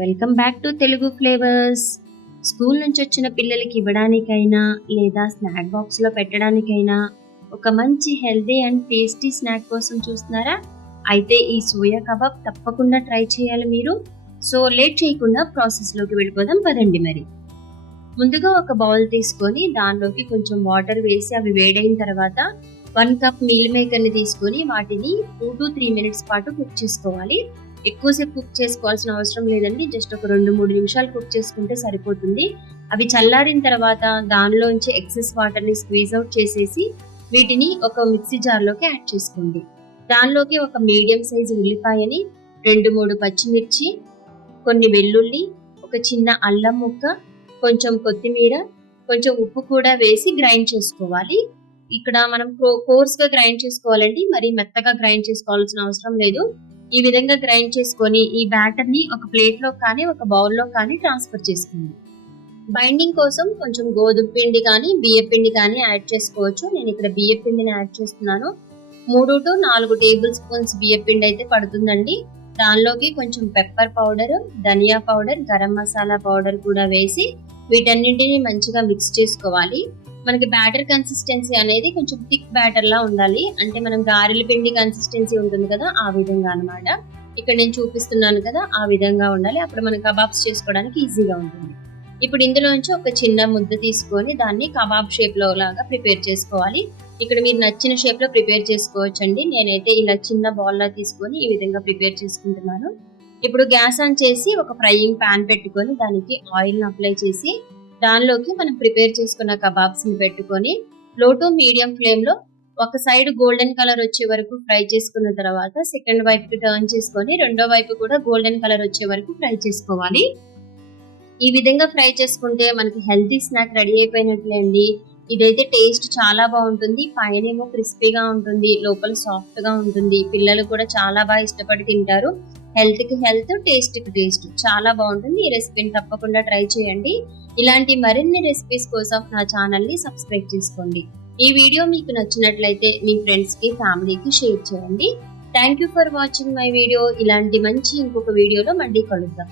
Welcome back to Telugu flavours. School నుంచి వచ్చిన పిల్లలకి ఇవ్వడానికైనా లేదా స్నాక్ బాక్స్లో పెట్టడానికైనా ఒక మంచి హెల్దీ అండ్ టేస్టీ స్నాక్ కోసం చూస్తున్నారా? అయితే ఈ సోయా కబాబ్ తప్పకుండా ట్రై చేయాలి మీరు. సో లేట్ చేయకుండా ప్రాసెస్లోకి వెళ్ళిపోదాం పదండి. మరి ముందుగా ఒక బౌల్ తీసుకొని దానిలోకి కొంచెం వాటర్ వేసి అవి వేడైన తర్వాత 1 కప్ మీల్ మేకర్ని తీసుకొని వాటిని 2 to 3 మినిట్స్ పాటు కుక్ చేసుకోవాలి. ఎక్కువసేపు కుక్ చేసుకోవాల్సిన అవసరం లేదండి, జస్ట్ ఒక 2-3 నిమిషాలు కుక్ చేసుకుంటే సరిపోతుంది. అవి చల్లారిన తర్వాత దానిలోంచి ఎక్సెస్ వాటర్ని స్క్వీజ్ అవుట్ చేసేసి వీటిని ఒక మిక్సీ జార్లోకి యాడ్ చేసుకోండి. దానిలోకి ఒక మీడియం సైజు ఉల్లిపాయని, 2-3 పచ్చిమిర్చి, కొన్ని వెల్లుల్లి, ఒక చిన్న అల్లం ముక్క, కొంచెం కొత్తిమీర, కొంచెం ఉప్పు కూడా వేసి గ్రైండ్ చేసుకోవాలి. ఇక్కడ మనం కోర్స్గా గ్రైండ్ చేసుకోవాలండి, మరి మెత్తగా గ్రైండ్ చేసుకోవాల్సిన అవసరం లేదు. ఈ విధంగా గ్రైండ్ చేసుకొని ఈ బ్యాటర్ ని ఒక ప్లేట్ లో కానీ ఒక బౌల్లో కానీ ట్రాన్స్ఫర్ చేసుకోండి. బైండింగ్ కోసం కొంచెం గోధుమ పిండి కానీ బియ్య పిండి కానీ యాడ్ చేసుకోవచ్చు. నేను ఇక్కడ బియ్య పిండిని యాడ్ చేస్తున్నాను. 3 to 4 టేబుల్ స్పూన్స్ బియ్య పిండి అయితే పడుతుందండి. దానిలోకి కొంచెం పెప్పర్ పౌడర్, ధనియా పౌడర్, గరం మసాలా పౌడర్ కూడా వేసి వీటన్నింటినీ మంచిగా మిక్స్ చేసుకోవాలి. మనకి బ్యాటర్ కన్సిస్టెన్సీ అనేది కొంచెం థిక్ బ్యాటర్ లా ఉండాలి, అంటే మనం గారెల పిండి కన్సిస్టెన్సీ ఉంటుంది కదా, ఆ విధంగా అనమాట. ఇక్కడ నేను చూపిస్తున్నాను కదా, ఆ విధంగా ఉండాలి. అప్పుడు మనం కబాబ్స్ చేసుకోవడానికి ఈజీగా ఉంటుంది. ఇప్పుడు ఇందులోంచి ఒక చిన్న ముద్ద తీసుకొని దాన్ని కబాబ్ షేప్ లో లాగా ప్రిపేర్ చేసుకోవాలి. ఇక్కడ మీరు నచ్చిన షేప్ లో ప్రిపేర్ చేసుకోవచ్చండి. నేనైతే ఇలా చిన్న బాల్ లా తీసుకొని ఈ విధంగా ప్రిపేర్ చేసుకుంటున్నాను. ఇప్పుడు గ్యాస్ ఆన్ చేసి ఒక ఫ్రైయింగ్ పాన్ పెట్టుకొని దానికి ఆయిల్ అప్లై చేసి దానిలోకి మనం ప్రిపేర్ చేసుకున్న కబాబ్స్ ని పెట్టుకొని లో టు మీడియం ఫ్లేమ్ లో ఒక సైడ్ గోల్డెన్ కలర్ వచ్చే వరకు ఫ్రై చేసుకున్న తర్వాత సెకండ్ వైపుకి టర్న్ చేసుకొని రెండో వైపు కూడా గోల్డెన్ కలర్ వచ్చే వరకు ఫ్రై చేసుకోవాలి. ఈ విధంగా ఫ్రై చేసుకుంటే మనకి హెల్తీ స్నాక్ రెడీ అయిపోయినట్లే అండి. ఇదైతే టేస్ట్ చాలా బాగుంటుంది. పైనేమో క్రిస్పీగా ఉంటుంది, లోపల సాఫ్ట్ గా ఉంటుంది. పిల్లలు కూడా చాలా బాగా ఇష్టపడి తింటారు. హెల్త్ కి హెల్త్, టేస్ట్ కి టేస్ట్ చాలా బాగుంటుంది. ఈ రెసిపీని తప్పకుండా ట్రై చేయండి. ఇలాంటి మరిన్ని రెసిపీస్ కోసం నా ఛానల్ ని సబ్స్క్రైబ్ చేసుకోండి. ఈ వీడియో మీకు నచ్చినట్లయితే మీ ఫ్రెండ్స్ కి, ఫ్యామిలీకి షేర్ చేయండి. Thank you for watching my video. ఇలాంటి మంచి ఇంకొక వీడియోలో మళ్ళీ కలుద్దాం.